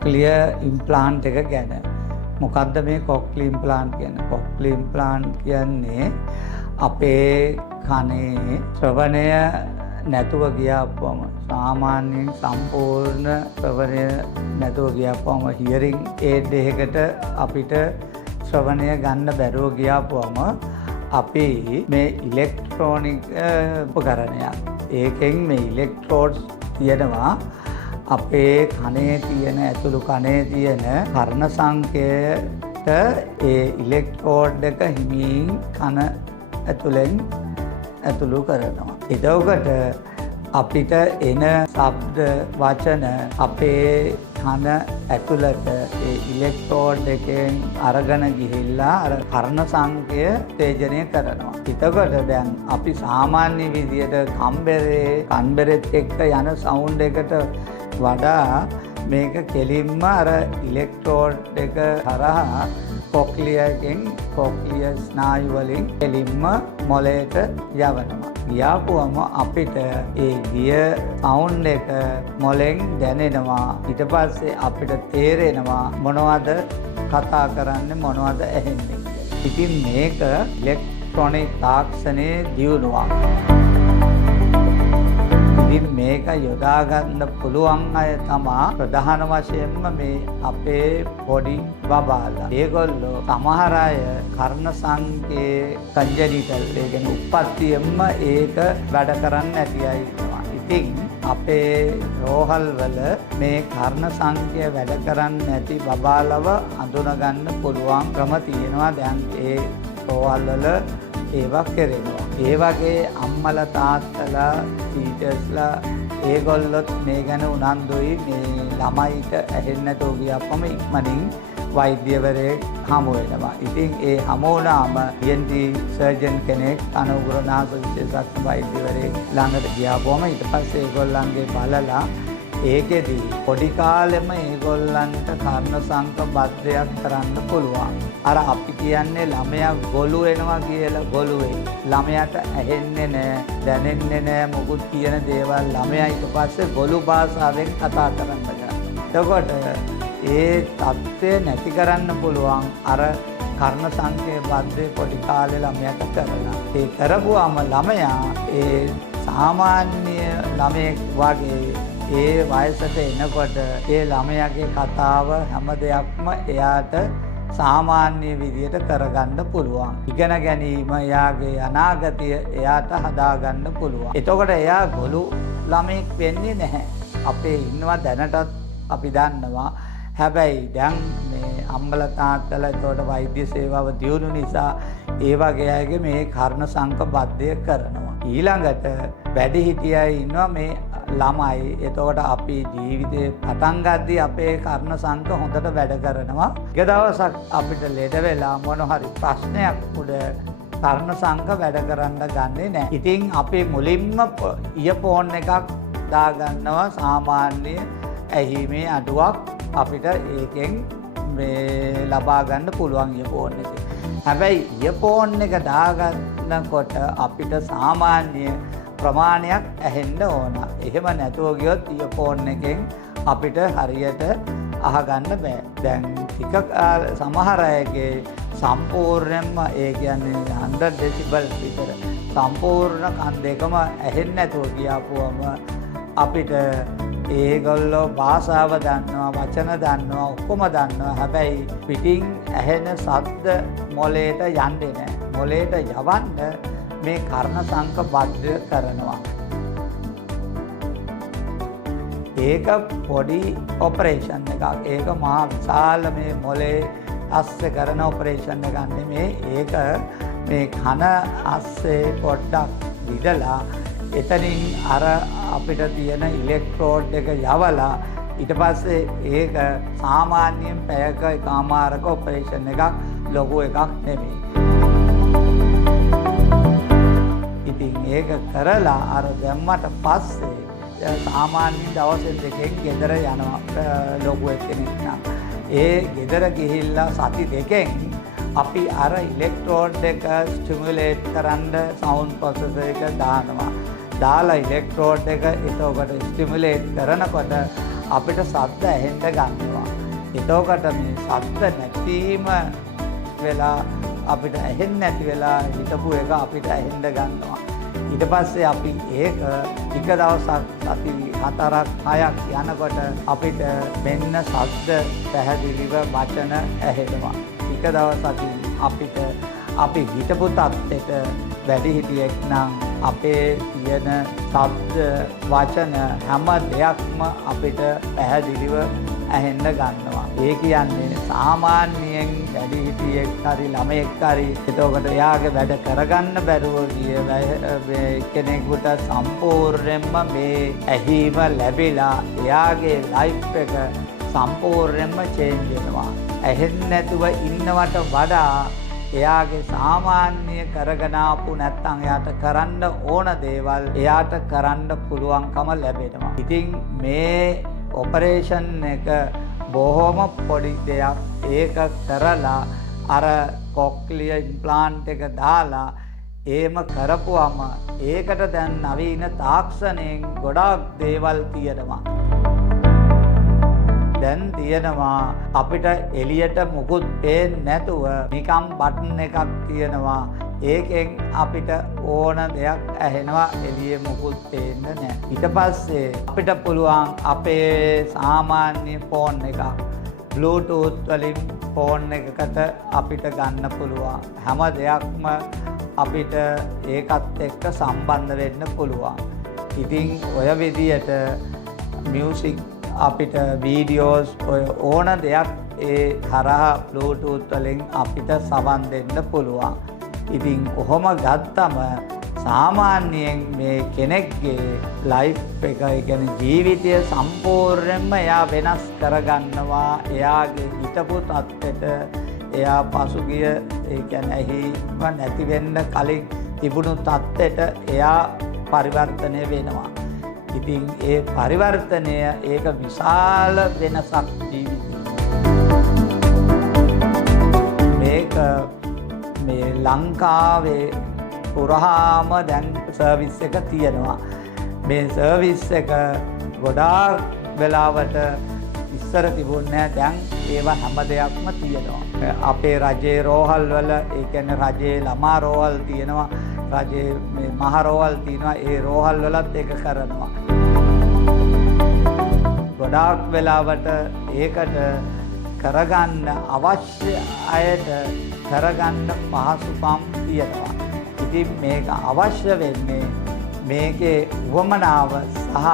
කොක්ලියර් implant එක ගැන. මොකද්ද මේ කොක්ලියර් ඉම්ප්ලාන්ට් කියන්නේ? කොක්ලියර් ඉම්ප්ලාන්ට් කියන්නේ අපේ කනේ ශ්‍රවණය නැතුව ගියාපුවම සාමාන්‍යයෙන් සම්පූර්ණ ශ්‍රවණය නැතුව ගියාපුවම හියරින් ඒඩ් එකකට අපිට ශ්‍රවණය ගන්න බැරුව ගියාපුවම අපි මේ ඉලෙක්ට්‍රොනික උපකරණයක් ඒකෙන් මේ ඉලෙක්ට්‍රෝඩ්ස් තියෙනවා අපේ කනේ තියෙන ඇතුළු කනේ තියෙන කර්ණ සංකේතයට ඒ ඉලෙක්ට්‍රෝඩ් එක හිමින් කන ඇතුලෙන් ඇතුළු කරනවා. එතකොට අපිට එන ශබ්ද වචන අපේ කන ඇතුළට ඒ ඉලෙක්ට්‍රෝඩ් එකෙන් අරගෙන ගිහිල්ලා අර කර්ණ සංකය තේජනය කරනවා. එතකොට දැන් අපි සාමාන්‍ය විදියට කම්බරෙත් එක්ක යන සවුන්ඩ් එකට වඩා මේක කෙලින්ම අර ඉලෙක්ට්‍රෝඩ් එක හරහා කොක්ලියර්ගෙන් කොක්ලියර් ස්නායු වලින් කෙලින්ම මොළයට යවනවා. ගියාපුවම අපිට ඒ ගිය සවුන්ඩ් එක මොළෙන් දැනෙනවා. ඊට පස්සේ අපිට තේරෙනවා මොනවද කතා කරන්නේ මොනවද ඇහෙන්නේ කියලා. ඉතින් මේක ඉලෙක්ට්‍රොනික තාක්ෂණයේ දියුණුවක්. ඉතින් මේක යොදා ගන්න පුළුවන් අය තමා ප්‍රධාන වශයෙන්ම මේ අපේ පොඩි බබාලා. ඒගොල්ලෝ සමහර අය කර්ණ සංකේ කන්ජනිටල් ඒ කියන්නේ උප්පත්තියෙන්ම ඒක වැඩ කරන්නේ නැති අය ඉන්නවා. ඉතින් අපේ රෝහල් වල මේ කර්ණ සංකය වැඩ කරන්නේ නැති බබාලව අඳුනගන්න පුළුවන් ක්‍රම තියෙනවා. දැන් ඒ රෝහල් වල ඒවා කරනවා. ඒ වගේ අම්මලා තාත්තලා ටීචර්ස්ලා ඒගොල්ලොත් මේ ගැන උනන්දුයි. මේ ළමයිට ඇහෙන්නේ නැතෝ ගියපම ඉක්මනින් වෛද්‍යවරයෙක් හමු වෙනවා. ඉතින් ඒ හමු වුණාම ENT සර්ජන් කෙනෙක් අනුග්‍රහනාස විශේෂඥ වෛද්‍යවරයෙක් ළඟට ගියාපුවම ඊට පස්සේ ඒගොල්ලන්ගේ බලලා ඒකෙදී පොඩි කාලෙම ඒගොල්ලන්ට කර්ණ සංක බද්ධයක් කරන්න පුළුවන්. අර අපි කියන්නේ ළමයා ගොළු වෙනවා කියලා ගොළු වෙයි. ළමයාට ඇහෙන්නේ නැහැ, දැනෙන්නේ නැහැ මොකුත් කියන දේවල් ළමයා ඊට පස්සේ ගොළු භාෂාවෙන් කතා කරන්න ගන්නවා. එතකොට ඒ தත්ත්වය නැති කරන්න පුළුවන් අර කර්ණ සංකේ බද්ධය පොඩි කාලේ ළමයාට කරලා. ඒ කරපුවාම ළමයා ඒ සාමාන්‍ය ළමයෙක් වගේ ඒ වයසට එනකොට ඒ ළමයාගේ කතාව හැම දෙයක්ම එයාට සාමාන්‍ය විදියට කරගන්න පුළුවන්. ඉගෙන ගැනීම එයාගේ අනාගතය එයාට හදාගන්න පුළුවන්. එතකොට එයා ගොළු ළමෙක් වෙන්නේ නැහැ. අපේ ඉන්නවා දැනටත් අපි දන්නවා. හැබැයි දැන් මේ අම්මලා තාත්තලා එතකොට වෛද්‍ය සේවාව දියුණු නිසා ඒ වගේ අයගේ මේ කර්ණ සංක බද්ධය කරනවා. ඊළඟට වැඩිහිටිය අය ඉන්නවා මේ ළමයි. එතකොට අපි ජීවිතේ පටන් ගද්දී අපේ කර්ණ සංක හොඳට වැඩ කරනවා. එක දවසක් අපිට ලෙඩ වෙලා මොන හරි ප්‍රශ්නයක් උඩ කර්ණ සංක වැඩ කරන්න ගන්නේ නැහැ. ඉතින් අපි මුලින්ම ඉයර්ෆෝන් එකක් දාගන්නවා. සාමාන්‍ය ඇහිීමේ අඩුවක් අපිට ඒකෙන් මේ ලබා ගන්න පුළුවන් ඉයර්ෆෝන් එකේ. හැබැයි ඉයර්ෆෝන් එක දාගන්නකොට අපිට සාමාන්‍ය ප්‍රමාණයක් ඇහෙන්න ඕන. එහෙම නැතුව ගියොත් ඉයර්ෆෝන් එකෙන් අපිට හරියට අහගන්න බෑ. දැන් ටික සමහර අයගේ සම්පූර්ණයෙන්ම ඒ කියන්නේ 100 ඩෙසිබල් විතර සම්පූර්ණ කන් දෙකම ඇහෙන්නේ නැතුව ගියාපුවම අපිට ඒගොල්ලෝ භාෂාව දන්නවා, වචන දන්නවා, ඔක්කොම දන්නවා. හැබැයි පිටින් ඇහෙන ශබ්ද මොළයට යන්නේ නැහැ. මොළයට යවන්න මේ කර්ණ සංක බද්ධ කරනවා. ඒක පොඩි ඔපරේෂන් එකක්. ඒක මහා විශාල මේ මොළේ අස්සේ කරන ඔපරේෂන් එකක් නෙමේ. ඒක මේ කන අස්සේ පොඩ්ඩක් විදලා එතනින් අර අපිට තියෙන ඉලෙක්ට්‍රෝඩ් එක යවලා ඊට පස්සේ ඒක සාමාන්‍යයෙන් පැයක එකමාරක ඔපරේෂන් එකක්, ලොකු එකක් නෙමෙයි. ඉතින් ඒක කරලා අර දැම්මට පස්සේ සාමාන්‍යයෙන් දවස් දෙකකින් ගෙදර යනවා ලොකු කෙනෙක් නම්. ඒ ගෙදර ගිහිල්ලා සති දෙකෙන් අපි අර ඉලෙක්ට්‍රෝඩ් එක ස්ටිමුලේට් කරන්න සවුන්ඩ් ප්‍රොසෙසර් එක දානවා. දාලා ඉලෙක්ට්‍රෝඩ් එක එතකොට ස්ටිමුලේට් කරනකොට අපිට සද්ද ඇහෙන්න ගන්නවා. එතකොට මේ සද්ද නැතිම වෙලා අපිට ඇහෙන්නේ නැති වෙලා හිටපු එක අපිට ඇහෙන්න ගන්නවා. ඊට පස්සේ අපි ඒක ටික දවසක් සති 4ක් 6ක් යනකොට අපිට මෙන්න ශබ්ද පැහැදිලිව වචන ඇහෙනවා. ටික දවසකින් අපිට අපි හිටපු තත්ත්වෙට වැඩිහිටියෙක් නම් අපේ තියෙන ශබ්ද වචන හැම දෙයක්ම අපිට පැහැදිලිව ඇහෙන්න ගන්නවා. ඒ කියන්නේ සාමාන්‍යයෙන් වැඩිහිටියෙක් හරි ළමයෙක් හරි එතකොට එයාගේ වැඩ කරගන්න බැරුව ගිය කෙනෙකුට සම්පූර්ණයෙන්ම මේ ඇහිම ලැබිලා එයාගේ ලයිෆ් එක සම්පූර්ණයෙන්ම චේන්ජ් වෙනවා. ඇහෙන්නේ නැතුව ඉන්නවට වඩා එයාගේ සාමාන්‍ය කරගෙන ආපු නැත්නම් එයාට කරන්න ඕන දේවල් එයාට කරන්න පුළුවන්කම ලැබෙනවා. ඉතින් මේ ඔපරේෂන් එක බොහොම පොඩි දෙයක්. ඒක කරලා අර කොක්ලියර් ඉම්ප්ලාන්ට් එක දාලා එහෙම කරපුවම ඒකට දැන් නවීන තාක්ෂණයෙන් ගොඩාක් දේවල් තියෙනවා. දැන් තියෙනවා අපිට එළියට මුකුත් පේන්නේ නැතුව නිකම් බටන් එකක් තියෙනවා. ඒකෙන් අපිට ඕන දෙයක් ඇහෙනවා. එළියේ මුකුත් පේන්නේ නැහැ. ඊට පස්සේ අපිට පුළුවන් අපේ සාමාන්‍ය ෆෝන් එක Bluetooth වලින් ෆෝන් එකකට අපිට ගන්න පුළුවන්. හැම දෙයක්ම අපිට ඒකත් එක්ක සම්බන්ධ වෙන්න පුළුවන්. ඉතින් ඔය විදියට මියුසික් අපිට වීඩියෝස් ඔය ඕන දෙයක් ඒ හරහා Bluetooth වලින් අපිට සවන් දෙන්න පුළුවන්. ඉතින් කොහොම ගත්තම සාමාන්‍යයෙන් මේ කෙනෙක්ගේ ලයිෆ් එක කියන්නේ ජීවිතය සම්පූර්ණයෙන්ම එයා වෙනස් කරගන්නවා. එයාගේ හිතපු තත්ත්වෙට එයා පසුගිය ඒ කියන්නේ ඇහිම නැති වෙන්න කලින් තිබුණු තත්ත්වෙට එයා පරිවර්තනය වෙනවා. ඉතින් ඒ පරිවර්තනය ඒක විශාල වෙනසක් ජීවිතේ. මේක මේ ලංකාවේ පුරාම දැන් සර්විස් එක තියෙනවා. මේ සර්විස් එක ගොඩාක් වෙලාවට ඉස්සර තිබුණේ නැහැ. දැන් ඒවා හැම දෙයක්ම තියෙනවා. අපේ රජයේ රෝහල් වල ඒ කියන්නේ රජයේ ළමා රෝහල් තියෙනවා. රජයේ මේ මහ රෝහල් තියෙනවා. ඒ රෝහල් වලත් ඒක කරනවා. ගොඩාක් වෙලාවට ඒකට කරගන්න අවශ්‍ය අයට කරගන්න පහසුකම් තියෙනවා. ඉතින් මේක අවශ්‍ය වෙන්නේ මේකේ වමනාව සහ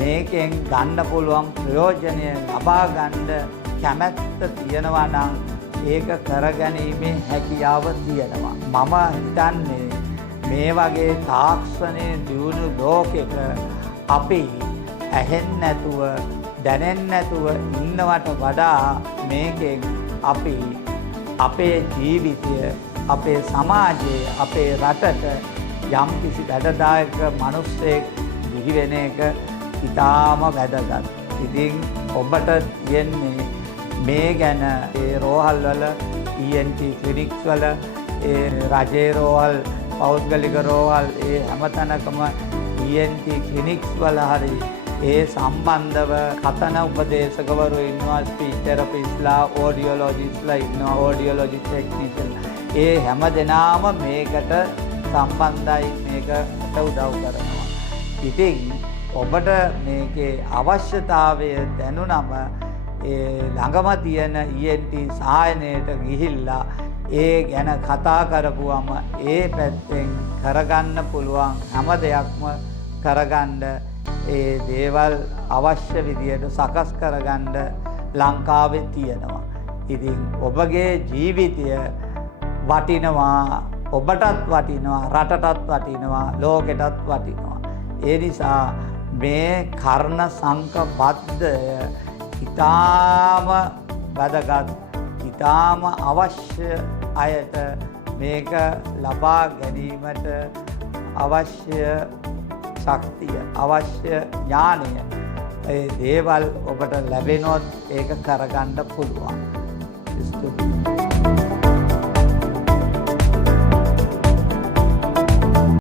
මේකෙන් ගන්න පුළුවන් ප්‍රයෝජනය ලබා ගන්න කැමැත්ත තියෙනවා නම් ඒක කරගැනීමේ හැකියාව තියෙනවා. මම හිතන්නේ මේ වගේ තාක්ෂණයේ දියුණු ලෝකෙක අපි ඇහෙන්නේ නැතුව දැනෙන්නේ නැතුව ඉන්නවට වඩා මේකෙන් අපි අපේ ජීවිතය අපේ සමාජයේ අපේ රටට යම්කිසි වැඩදායක මිනිස්සෙක් දිවි වෙන එක ඉතාම වැදගත්. ඉතින් ඔබට කියන්නේ මේ ගැන ඒ රෝහල් වල ENT ක්ලිනික්ස් වල ඒ රජයේ රෝහල් පෞද්ගලික රෝහල් ඒ හැමතැනකම ENT ක්ලිනික්ස් වල හරි ඒ සම්බන්ධව කතන උපදේශකවරු ඉන්නවා. ස්පීච් තෙරපිස්ලා ඔඩියොලොජිස්ලා ඉන්නවා. ඔඩියොලොජි ටෙක්නීෂියන් ඒ හැම දෙනාම මේකට සම්බන්ධයි. මේකට උදව් කරනවා. ඉතින් ඔබට මේකේ අවශ්‍යතාවය දැනුනම ඒ ළඟම තියෙන ENT සායනයට ගිහිල්ලා ඒ ගැන කතා කරපුවම ඒ පැත්තෙන් කරගන්න පුළුවන් හැම දෙයක්ම කරගන්න ඒ දේවල් අවශ්‍ය විදියට සකස් කරගන්න ලංකාවේ තියෙනවා. ඉතින් ඔබගේ ජීවිතය වටිනවා. ඔබටත් වටිනවා. රටටත් වටිනවා. ලෝකෙටත් වටිනවා. ඒ නිසා මේ කර්ණ සංකප්පද්දය ඉතාම වැදගත්. ඉතාම අවශ්‍ය අයට මේක ලබා ගැනීමට අවශ්‍ය ශක්තිය අවශ්‍ය ඥානය ඒ දේවල් ඔබට ලැබෙනොත් ඒක කරගන්න පුළුවන්. ස්තුතියි.